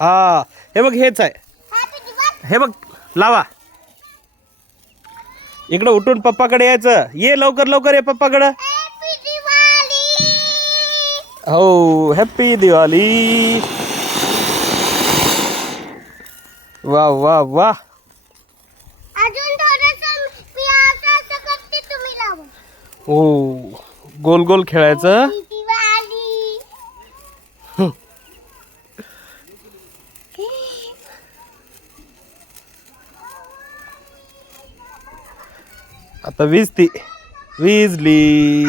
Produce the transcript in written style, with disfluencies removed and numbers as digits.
हा हे बघ हेच आहे. हे बघ लावा. इकडं उठून पप्पाकडे यायचं. ये लवकर लवकर ये पप्पाकडं. हो हॅप्पी दिवाळी. वा वा वा. हो गोल गोल खेळायचं. आता वीज ती विजली.